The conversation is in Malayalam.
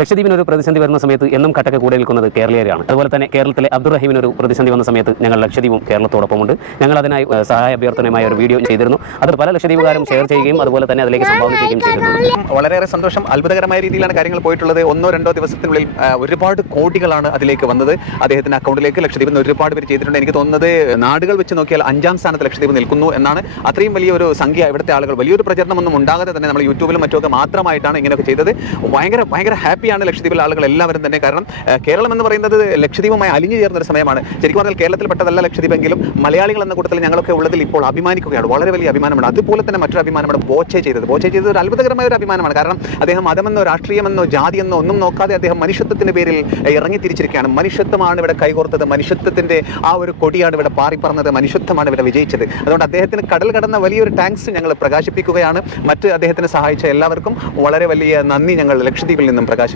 ലക്ഷദ്വീപിന് ഒരു പ്രതിസന്ധി വരുന്ന സമയത്ത് എന്നും കട്ടക്ക് കൂടെ നിൽക്കുന്നത് കേരളീയരാണ്. അതുപോലെ തന്നെ കേരളത്തിലെ അബ്ദുൾ റഹീമിന് ഒരു പ്രതിസന്ധി വന്ന സമയത്ത് ഞങ്ങൾ ലക്ഷദ്വീപും കേരളത്തോടൊപ്പമുണ്ട്. ഞങ്ങൾ അതിനായി സഹായ അഭ്യർത്ഥനയുമായ ഒരു വീഡിയോ ചെയ്തിരുന്നു. അത് പല ലക്ഷദ്വീപുകാരും ഷെയർ ചെയ്യുകയും അതുപോലെ തന്നെ അതിലേക്ക് സംഭാവന ചെയ്യുകയും ചെയ്തിരുന്നു. വളരെയേറെ സന്തോഷം. അത്ഭുതകരമായ രീതിയിലാണ് കാര്യങ്ങൾ പോയിട്ടുള്ളത്. 1-2 ദിവസത്തിനുള്ളിൽ ഒരുപാട് കോടികളാണ് അതിലേക്ക് വന്നത്. അദ്ദേഹത്തിന്റെ അക്കൗണ്ടിലേക്ക് ലക്ഷദ്വീപിൽ നിന്ന് ഒരുപാട് പേര് ചെയ്തിട്ടുണ്ട്. എനിക്ക് തോന്നുന്നത് നാടുകൾ വെച്ച് നോക്കിയാൽ 5ാം സ്ഥാനത്ത് ലക്ഷദ്വീപ് നിൽക്കുന്നു എന്നാണ്. അത്രയും വലിയൊരു സംഖ്യ ഇവിടുത്തെ ആളുകൾ വലിയൊരു പ്രചരണമൊന്നും ഉണ്ടാകാതെ തന്നെ നമ്മൾ യൂട്യൂബിലും മറ്റൊക്കെ മാത്രമായിട്ടാണ് ഇങ്ങനെയൊക്കെ ചെയ്തത്. ഭയങ്കര ഹാപ്പിയാണ് ലക്ഷദ്വീപിലെ ആളുകൾ എല്ലാവരും തന്നെ. കാരണം കേരളം എന്ന് പറയുന്നത് ലക്ഷദ്വീപുമായി അലിഞ്ഞു ചേർന്ന ഒരു സമയമാണ്. ശരിക്കും പറഞ്ഞാൽ കേരളത്തിൽപ്പെട്ടതല്ല ലക്ഷദ്വീപെങ്കിലും മലയാളികൾ എന്ന കൂട്ടത്തിൽ ഞങ്ങളൊക്കെ ഉള്ളതിൽ ഇപ്പോൾ അഭിമാനിക്കുകയാണ്. വളരെ വലിയ അഭിമാനമാണ്. അതുപോലെ തന്നെ മറ്റൊരു അഭിമാനമാണ് ബോച്ചെ ചെയ്തത് ഒരു അത്ഭുതകരമായ ഒരു അഭിമാനമാണ്. കാരണം അദ്ദേഹം മതമെന്നോ രാഷ്ട്രീയമെന്നോ ജാതിയെന്നോ ഒന്നും നോക്കാതെ അദ്ദേഹം മനുഷ്യത്വത്തിന്റെ പേരിൽ ഇറങ്ങി തിരിച്ചിരിക്കുകയാണ്. മനുഷ്യത്വമാണ് ഇവിടെ കൈകോർത്തത്, മനുഷ്യത്വത്തിന്റെ ആ ഒരു കൊടിയാണ് ഇവിടെ പാറിപ്പറന്നത്, മനുഷ്യത്വമാണ് ഇവിടെ വിജയിച്ചത്. അതുകൊണ്ട് അദ്ദേഹത്തിന് കടൽ കടന്ന വലിയൊരു താങ്ക്സ് ഞങ്ങൾ പ്രകാശിപ്പിക്കുകയാണ്. മറ്റ് അദ്ദേഹത്തിന് സഹായിച്ച എല്ലാവർക്കും വളരെ വലിയ നന്ദി ഞങ്ങൾ ലക്ഷദ്വീപിൽ നിന്നും പ്രകാശിപ്പിക്കുന്നു.